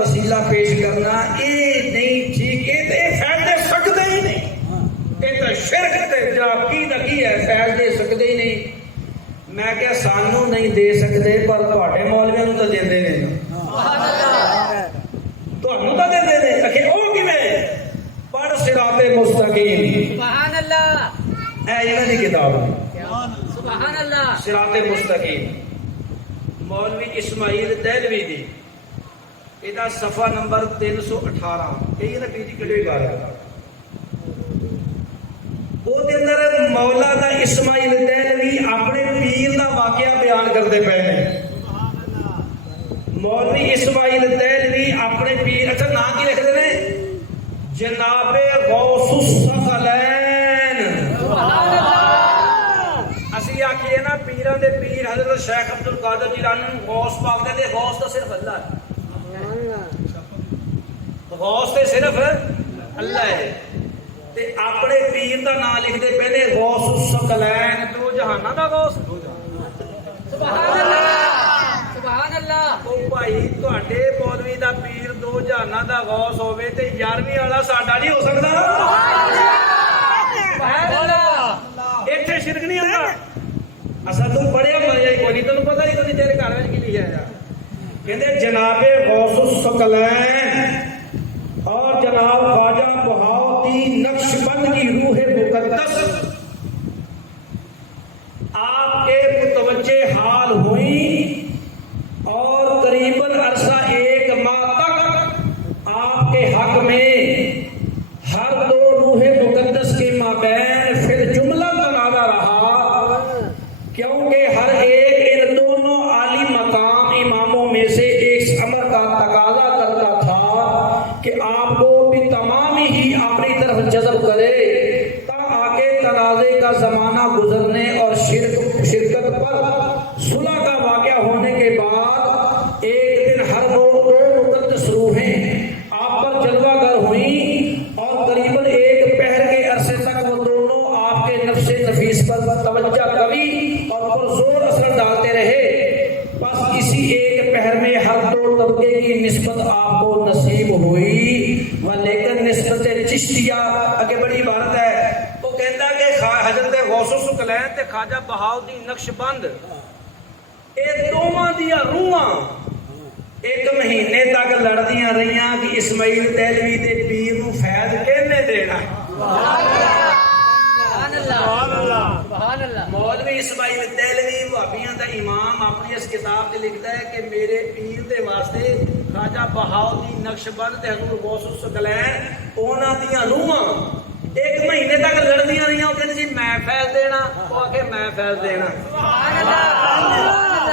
वसीला पेश करना ये नहीं ठीक है, फैल दे सकते ही नहीं। ये तो शिरक ते जाकी दा की है, फैल दे सकते ही नहीं। मैं क्या सानू नहीं दे सकते पर तुहाडे मौलवियां नूं तां देंदे ने, तुहानू तां देंदे ने। आखे ओ किवें? पढ़ सिराते मुस्तकीम, सुभान अल्लाह, ऐ इन्हां दी किताब है सुभान अल्लाह। सिराते मुस्तकीम मौलवी इस्माइल दहलवी दी, इहदा सफा नंबर 318। ये ना पीजी किहड़ी गा रहा ਉਹਦੇ ਅੰਦਰ ਮੌਲਾਨਾ ਇਸਮਾਈਲ ਦਹਿਲਵੀ ਆਪਣੇ ਪੀਰ ਦਾ ਵਾਕਿਆ ਬਿਆਨ ਕਰਦੇ ਪਏ ਨੇ। ਮੌਲਵੀ ਇਸਮਾਈਲ ਦਹਿਲਵੀ ਆਪਣੇ ਪੀਰ, ਅੱਛਾ ਨਾਂ ਕੀ ਲਿਖਦੇ ਨੇ? ਜਨਾਬੇ ਗੌਸੁਸ ਸਕਲੈਨ। ਅਸੀਂ ਆਖੀਏ ਨਾ ਪੀਰਾਂ ਦੇ ਪੀਰ ਹਜ਼ਰਤ ਸ਼ੇਖ ਅਬਦੁਲ ਕਾਦਰ ਜਿਲਾਨੀ ਨੂੰ ਗੌਸ ਪਾਕ ਦੇ, ਗੌਸ ਤਾਂ ਸਿਰਫ ਅੱਲਾ ਹੈ, गौस ते सिर्फ अल्लाह है। ते अपने पीर का नाम लिखते पे ने गौस सकलैन, दो जहाना दा गौस। सुभान अल्लाह, सुभान अल्लाह। ओ भाई तुहाडे मौलवी दा पीर दो जहाना दा गौस होवे ते 11वीं वाला साडा नहीं हो सकदा। सुभान अल्लाह। इत्थे शिरक नहीं आंदा। असा तू पढ़िया मरिया कोई नहीं, तैनूं पता ही कोई तेरे घर विच की लिखिआ है। कहंदे जनाबे गौस सकलैन और जनाब ख्वाजा बहाउद्दीन नक्शबंद की रूह मुकद्दस आपके मुतवज्जे हाल हुई और करीबन अरसा 1 माह तक आपके हक में हर दो रूह मुकद्दस के माबैन फिर जुमला तनाज़ा रहा, क्योंकि हर एक इन दोनों आली मकाम इमामों में से एक अमर का तकाजा करता था कि आपको भी तमाम ही अपनी तरफ जज़ब करे, तब आगे तनाज़े का जमाना गुजरने और शिरकत पर सुलह का वाक़या होने के बाद एक दिन हर दो मुक़द्दस रूहें आप पर जलवागर हुई और करीबन 1 पहर के अरसे तक वो दोनों आपके नफ्से नफीस पर तवज्जो कवी और पुरजोर असर डालते रहे। बस इसी 1 पहर में हर 2 तबके की निस्बत आपको नसीब हुई। लेकिन निस्बत चिश्तिया आगे बड़ी इबारत है। वो कहता कि हजरत गौसुस सकलैन ते ख्वाजा बहाउद्दीन नक्शबंद ये दोवां दियां रूहां 1 महीने तक लड़दियां रहियां कि इस्माइल दहलवी दे पीर नूं फैज़ किहने देना। मौलवी इस्माइल दहलवी वहाबियां दा इमाम अपनी इस किताब च लिखता है कि मेरे पीर दे वास्ते ख्वाजा बहाउद्दीन नक्शबंद ते हजूर गौसुस सकलैन उन्हां दियां रूहां 1 महीने तक लड़दियां रहियां। वो कहंदे सी मैं फैज़ देना, वो आखे मैं फैज़ देना।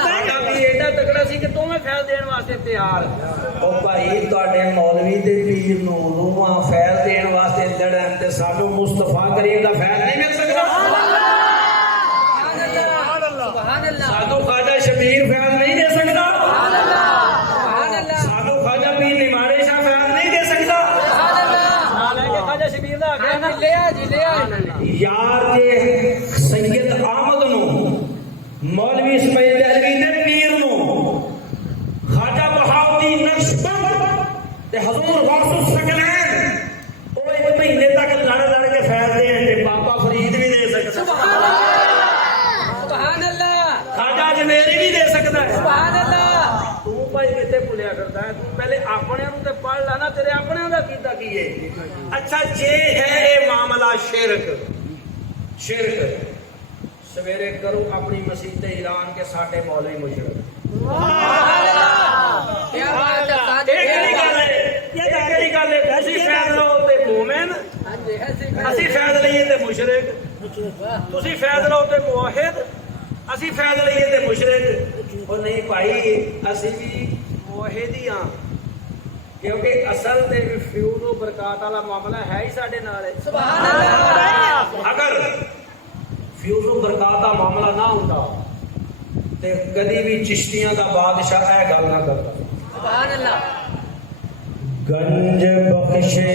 साडा भी एडा तगड़ा सी कि तुम्हें फैज़ देण वास्ते तैयार। ओ भाई तुहाडे मौलवी दे पीर नूं रूहां फैज़ देण वास्ते लड़न ते साडू मुस्तफा करीम दा फैज़ नहीं मिल सकदा। साधु ख्वाजा शबीर फैज़ नहीं दे सकता, साधु ख्वाजा पीर निमाणे शाह फैज़ नहीं दे सकता। ख्वाजा शबीर दा ले आ जी, ले आ यार जे सैयद अहमद नूं मौलवी इस्माइल दहलवी दे पीर नूं ख्वाजा बहाउद्दीन नक्शबंद ते हजूर गौसुस सकलैन ओ 1 महीने तक लड़ के फैज़ देण ते बाबा फरीद भी दे सकदा, ख्वाजा अजमेरी भी दे सकता है। तू भाई कितने भुलिया करता है? तू पहले अपने ते पढ़ ला ना, तेरे अपने का कीता की है। अच्छा जे है ये मामला शिरक, शिरक सवेरे करो अपनी मसीत ऐलान के साडे मौलवी मुशरिक। ਅਸੀਂ ਫੈਜ਼ ਲਈਏ ਤੇ ਮੁਸ਼ਰਿਕ, ਤੁਸੀਂ ਫੈਜ਼ ਲਓ ਤੇ ਮੁਵਾਹਿਦ, ਅਸੀਂ ਫੈਜ਼ ਲਈਏ ਤੇ ਮੁਸ਼ਰਿਕ। ਉਹ ਨਹੀਂ ਭਾਈ ਅਸੀਂ ਵੀ ਮੁਵਾਹਿਦ ਹੀ ਹਾਂ, क्योंकि असल ते फ्यूज और बरकत वाला मामला है ही साडे नाल। सुभान अल्लाह। अगर फ्यूज और बरकत का मामला ना होता ते कदी भी चिश्तियां दा बादशाह ऐ गल ना करता। सुभान अल्लाह। गंज बख्शे